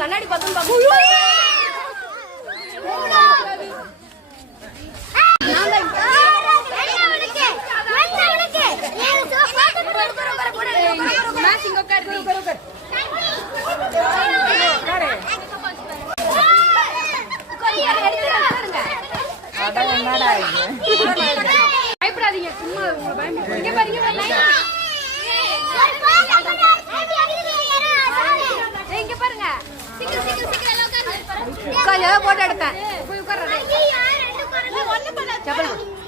கண்ணாடி பார்த்து பயப்படாதீங்க, சும்மா உங்களை பயன்படுத்தி இங்க பாருங்க. போட்டோ எடுப்பேன் போய் உட்கார்றேன்.